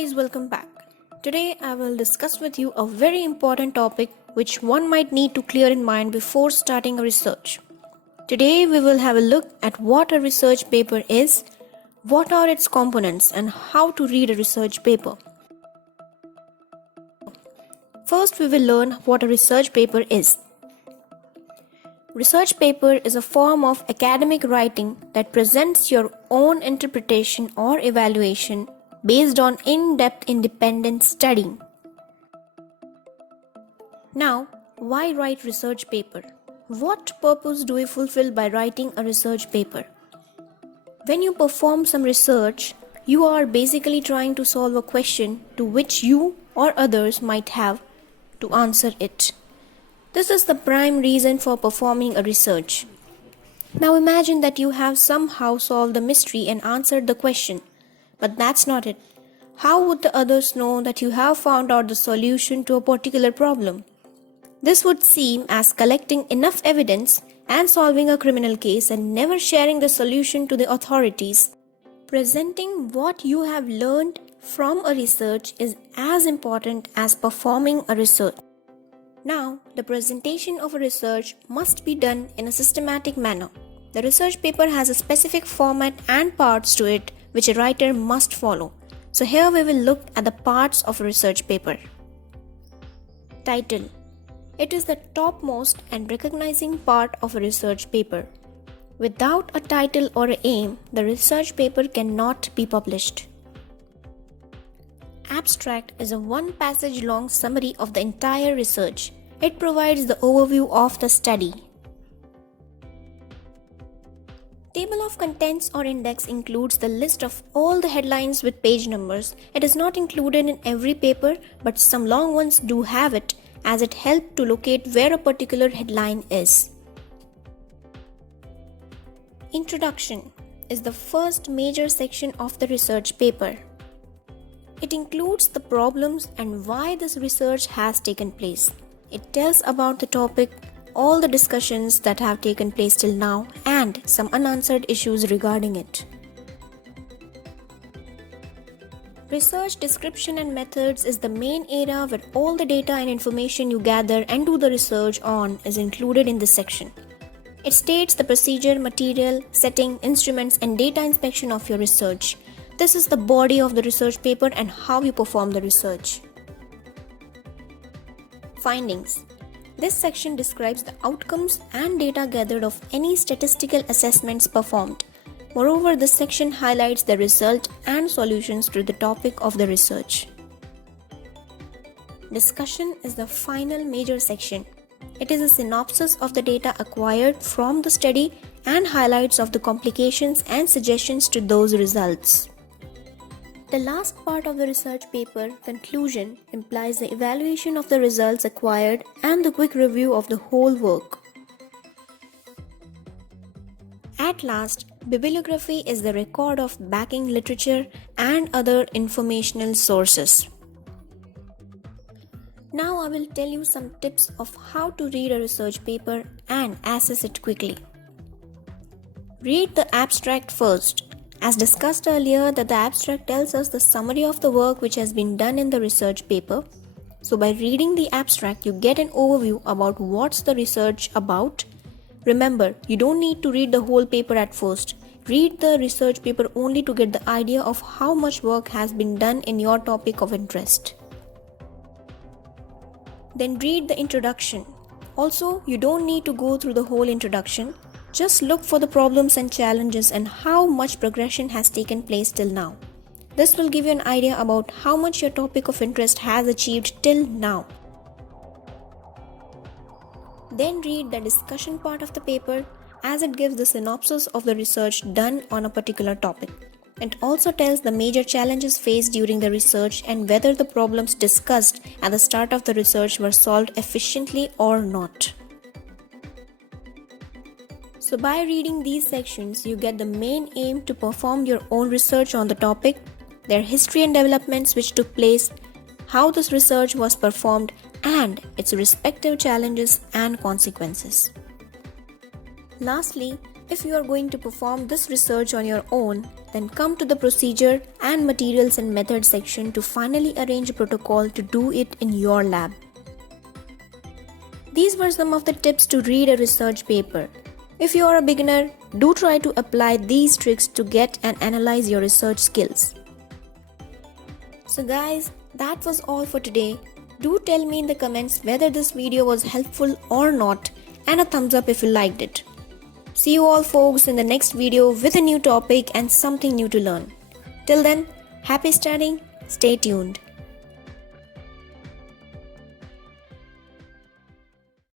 guys, welcome back. Today I will discuss with you a very important topic which one might need to clear in mind before starting a research. Today we will have a look at what a research paper is, what are its components and how to read a research paper. First we will learn what a research paper is. Research paper is a form of academic writing that presents your own interpretation or evaluation based on in-depth independent study. Now, why write research paper? What purpose do we fulfill by writing a research paper? When you perform some research, you are basically trying to solve a question to which you or others might have to answer it. This is the prime reason for performing a research. Now imagine that you have somehow solved the mystery and answered the question. But that's not it. How would the others know that you have found out the solution to a particular problem? This would seem as collecting enough evidence and solving a criminal case and never sharing the solution to the authorities. Presenting what you have learned from a research is as important as performing a research. Now, the presentation of a research must be done in a systematic manner. The research paper has a specific format and parts to it which a writer must follow. So here we will look at the parts of a research paper. Title. It is the topmost and recognizing part of a research paper. Without a title or an aim, the research paper cannot be published. Abstract is a one-passage long summary of the entire research. It provides the overview of the study. Table of contents or index includes the list of all the headlines with page numbers. It is not included in every paper, but some long ones do have it, as it helps to locate where a particular headline is. Introduction is the first major section of the research paper. It includes the problems and why this research has taken place. It tells about the topic, all the discussions that have taken place till now, and some unanswered issues regarding it. Research description and methods is the main area where all the data and information you gather and do the research on is included in this section. It states the procedure, material, setting, instruments, and data inspection of your research. This is the body of the research paper and how you perform the research. Findings. This section describes the outcomes and data gathered of any statistical assessments performed. Moreover, this section highlights the result and solutions to the topic of the research. Discussion is the final major section. It is a synopsis of the data acquired from the study and highlights of the complications and suggestions to those results. The last part of the research paper, conclusion, implies the evaluation of the results acquired and the quick review of the whole work. At last, bibliography is the record of backing literature and other informational sources. Now I will tell you some tips of how to read a research paper and access it quickly. Read the abstract first. As discussed earlier, that the abstract tells us the summary of the work which has been done in the research paper. So by reading the abstract, you get an overview about what's the research about. Remember, you don't need to read the whole paper at first. Read the research paper only to get the idea of how much work has been done in your topic of interest. Then read the introduction. Also, you don't need to go through the whole introduction. Just look for the problems and challenges and how much progression has taken place till now. This will give you an idea about how much your topic of interest has achieved till now. Then read the discussion part of the paper, as it gives the synopsis of the research done on a particular topic. It also tells the major challenges faced during the research and whether the problems discussed at the start of the research were solved efficiently or not. So by reading these sections, you get the main aim to perform your own research on the topic, their history and developments which took place, how this research was performed, and its respective challenges and consequences. Lastly, If you are going to perform this research on your own, then come to the procedure and materials and methods section to finally arrange a protocol to do it in your lab. These were some of the tips to read a research paper. If you are a beginner, do try to apply these tricks to get and analyze your research skills. So guys, that was all for today. Do tell me in the comments whether this video was helpful or not, and a thumbs up if you liked it. See you all folks in the next video with a new topic and something new to learn. Till then, happy studying, stay tuned.